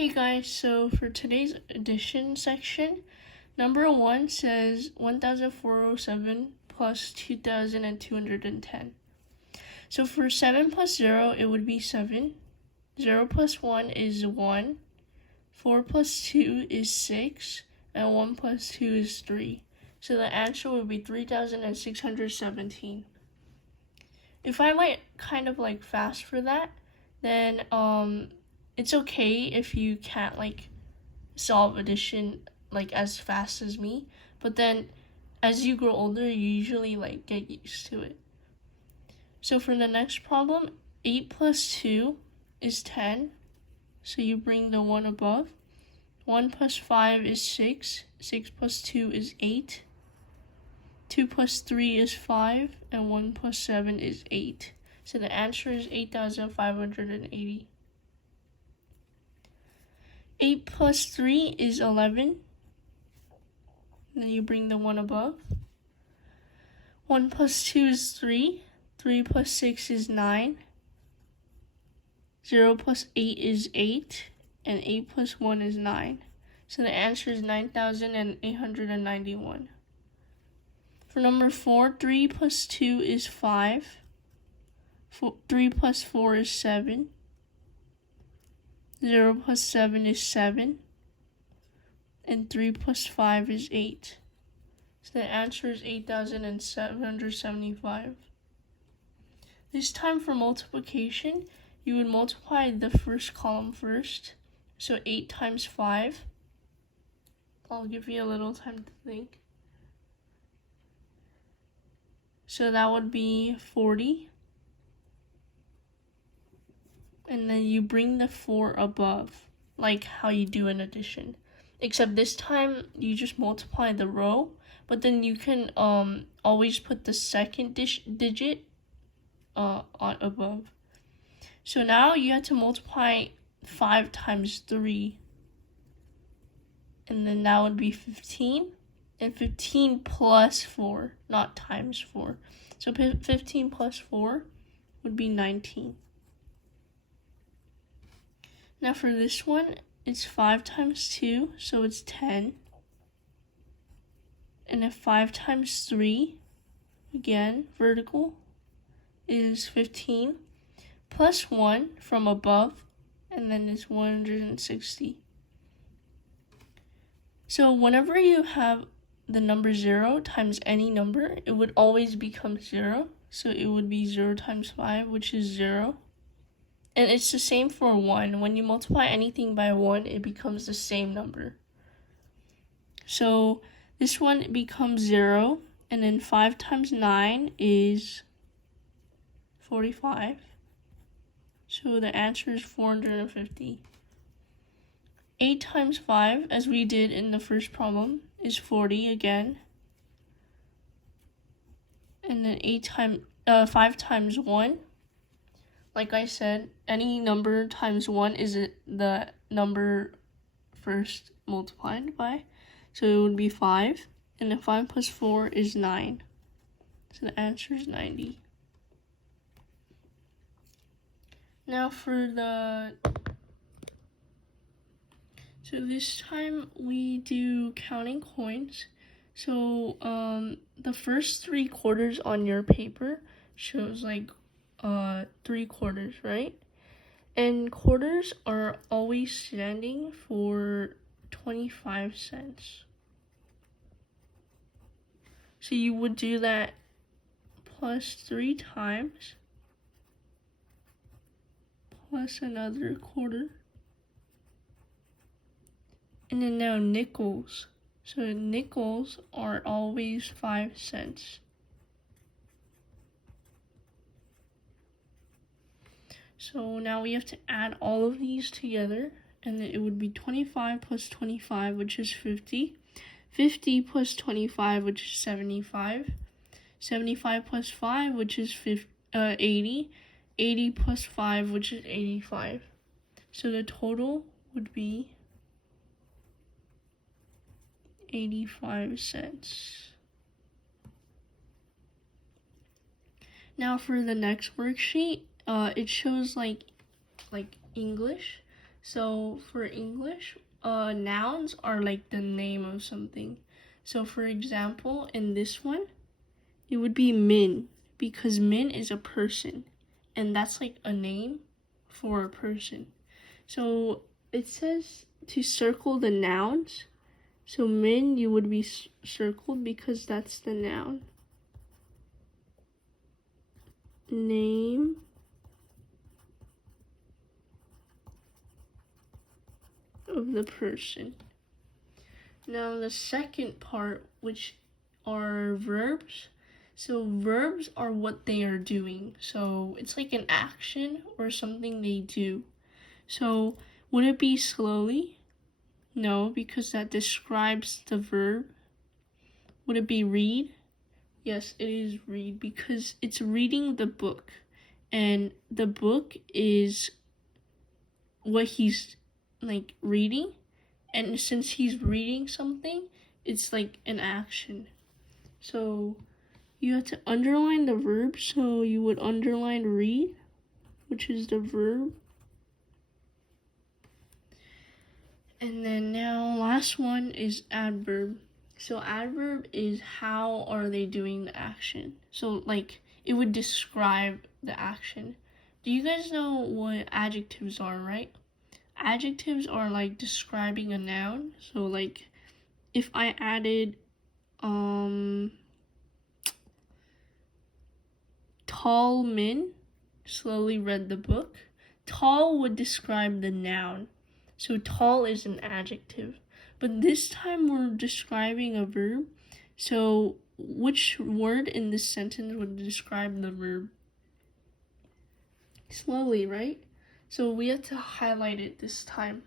Hey guys, so for today's addition section, number 1 says 1407 plus 2210. So for 7 plus 0, it would be 7. 0 plus 1 is 1. 4 plus 2 is 6. And 1 plus 2 is 3. So the answer would be 3617. If I went kind of like fast for that, then it's okay if you can't like solve addition like as fast as me, but then as you grow older you usually like get used to it. So for the next problem, 8 plus 2 is 10, so you bring the 1 above. 1 plus 5 is 6. 6 plus 2 is 8. 2 plus 3 is 5, and 1 plus 7 is 8. So the answer is 8,580. 8 plus 3 is 11. And then you bring the 1 above. 1 plus 2 is 3. 3 plus 6 is 9. 0 plus 8 is 8. And 8 plus 1 is 9. So the answer is 9,891. For number 4, 3 plus 2 is 5. 3 plus 4 is 7. 0 plus 7 is 7. And 3 plus 5 is 8. So the answer is 8,775. This time for multiplication, you would multiply the first column first. So 8 times 5. I'll give you a little time to think. So that would be 40. And then you bring the 4 above, like how you do in addition. Except this time you just multiply the row, but then you can always put the second digit on above. So now you have to multiply 5 times 3. And then that would be 15. And 15 plus 4, not times 4. So 15 plus 4 would be 19. Now for this one, it's 5 times 2, so it's 10. And then 5 times 3, again, vertical, is 15. Plus 1 from above, and then it's 160. So whenever you have the number 0 times any number, it would always become 0. So it would be 0 times 5, which is 0. And it's the same for 1. When you multiply anything by 1, it becomes the same number. So this one becomes 0. And then 5 times 9 is 45. So the answer is 450. 8 times 5, as we did in the first problem, is 40 again. And then 5 times 1, like I said, any number times 1 is the number first multiplied by. So it would be 5. And then 5 plus 4 is 9. So the answer is 90. Now for so this time we do counting coins. So the first 3 quarters on your paper shows like 3 quarters, right? And quarters are always standing for 25 cents. So you would do that plus 3 times, plus another quarter. And then now nickels. So nickels are always 5 cents. So now we have to add all of these together, and then it would be 25 plus 25, which is 50. 50 plus 25, which is 75. 75 plus 5, which is 80. 80 plus 5, which is 85. So the total would be 85 cents. Now for the next worksheet, it shows like English. So for English, nouns are like the name of something. So for example, in this one, it would be Min, because Min is a person, and that's like a name for a person. So it says to circle the nouns. So Min, you would be circled because that's the noun. Name of the person. Now the second part, which are verbs. So verbs are what they are doing. So it's like an action or something they do. So would it be slowly? No, because that describes the verb. Would it be read? Yes, it is read because it's reading the book. And the book is what he's like reading. And since he's reading something, it's like an action. So you have to underline the verb. So you would underline read, which is the verb. And then now last one is adverb. So adverb is how are they doing the action. So like it would describe the action. Do you guys know what adjectives are, right? Adjectives are like describing a noun. So like if I added tall Min slowly read the book, tall would describe the noun. So tall is an adjective. But this time we're describing a verb. So which word in this sentence would describe the verb? Slowly, right? So we have to highlight it this time.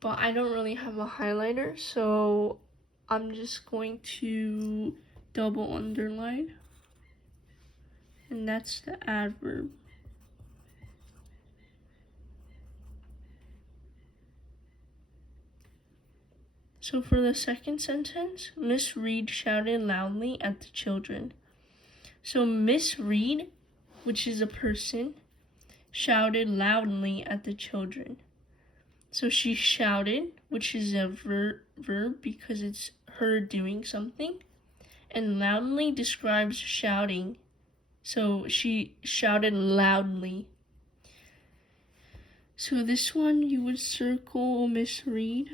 But I don't really have a highlighter, so I'm just going to double underline. And that's the adverb. So for the second sentence, Miss Reed shouted loudly at the children. So Miss Reed, which is a person, shouted loudly at the children. So she shouted, which is a verb because it's her doing something. And loudly describes shouting. So she shouted loudly. So this one, you would circle Miss Reed.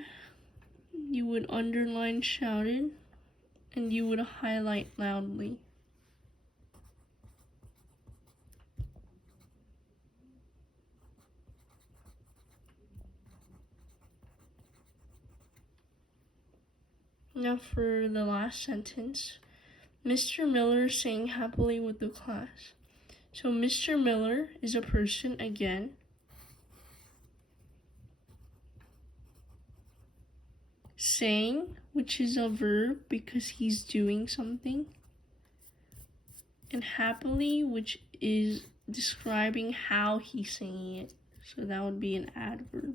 You would underline shouted. And you would highlight loudly. Now for the last sentence, Mr. Miller sang happily with the class. So Mr. Miller is a person again. Sang, which is a verb because he's doing something. And happily, which is describing how he's saying it. So that would be an adverb.